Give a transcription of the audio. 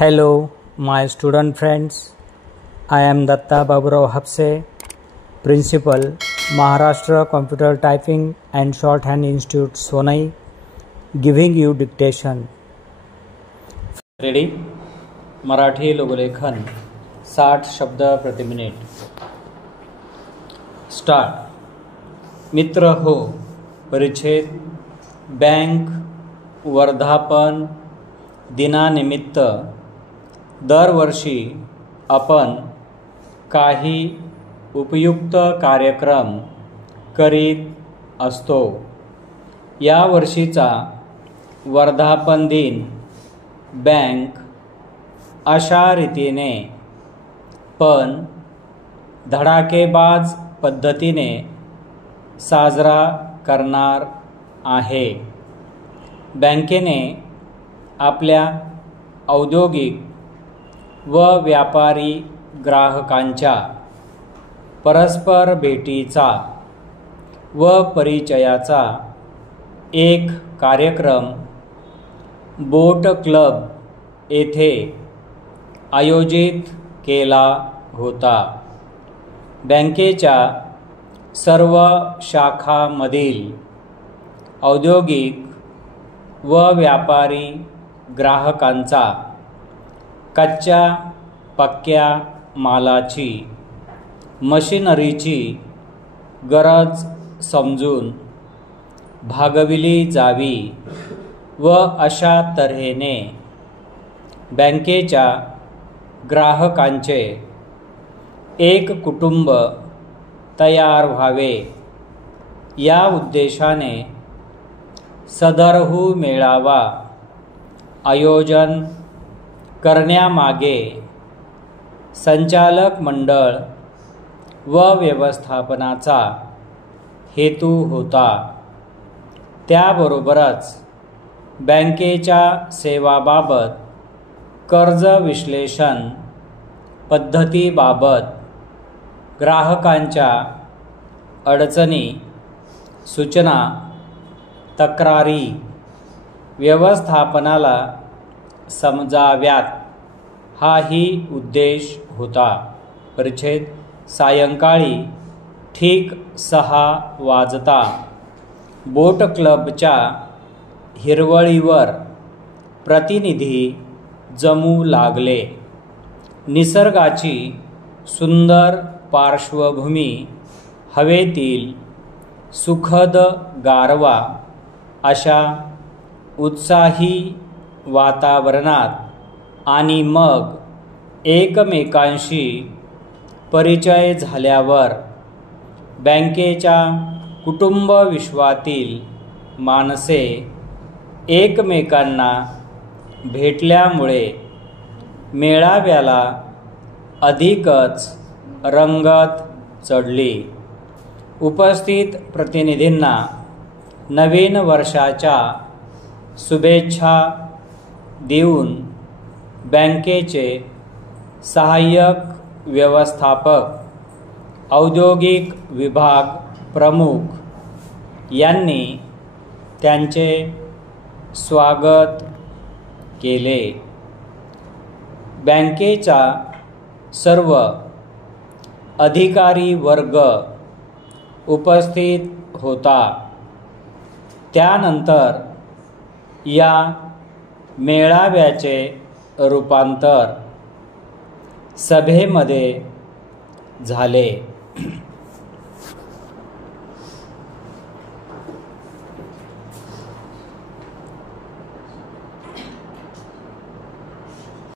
Hello, my student friends. I am Datta Baburao Hapse, Principal, Maharashtra Computer Typing and Shorthand Institute, Sonai, giving you dictation. Ready. Marathi लघुलेखन 60 शब्द प्रति minute. Start. मित्र हो. परिच्छेद. Bank वर्धापन दिनानिमित्त दरवर्षी आपण काही उपयुक्त कार्यक्रम करीत असतो. या वर्षीचा वर्धापन दिन बँक अशा रीतीने पण धडाकेबाज पद्धतीने साजरा करणार आहे. बँकेने आपल्या औद्योगिक व व्यापारी ग्राहकांच्या परस्पर भेटीचा व परिचयाचा एक कार्यक्रम बोट क्लब येथे आयोजित केला होता. बँकेच्या सर्व शाखांमधील औद्योगिक व व्यापारी ग्राहकांचा कच्च्या पक्क्या मालाची मशिनरीची गरज समजून भागविली जावी व अशा तऱ्हेने बँकेच्या ग्राहकांचे एक कुटुंब तयार व्हावे या उद्देशाने सदरहू मेळावा आयोजन करण्यामागे संचालक मंडळ व व्यवस्थापनाचा हेतू होता. त्याबरोबरच बँकेच्या सेवाबाबत कर्ज विश्लेषण पद्धतीबाबत ग्राहकांच्या अडचणी सूचना तक्रारी व्यवस्थापनाला समजाव्यात हाही उद्देश होता. परिच्छेद. सायंकाळी ठीक 6 वाजता बोट क्लबच्या हिरवळीवर प्रतिनिधी जमू लागले. निसर्गाची सुंदर पार्श्वभूमी, हवेतील सुखद गारवा अशा उत्साही वातावरणात आणि मग एकमेकांशी परिचय झाल्यावर बँकेच्या कुटुंब विश्वातील माणसे एकमेकांना भेटल्यामुळे मेळाव्याला अधिकच रंगत चढली. उपस्थित प्रतिनिधींना नवीन वर्षाच्या शुभेच्छा देऊन बँकेचे सहाय्यक व्यवस्थापक, औद्योगिक विभाग प्रमुख यांनी त्यांचे स्वागत केले. बँकेचा सर्व अधिकारी वर्ग उपस्थित होता. त्यानंतर या मेळाव्याचे रूपांतर सभेमध्ये झाले.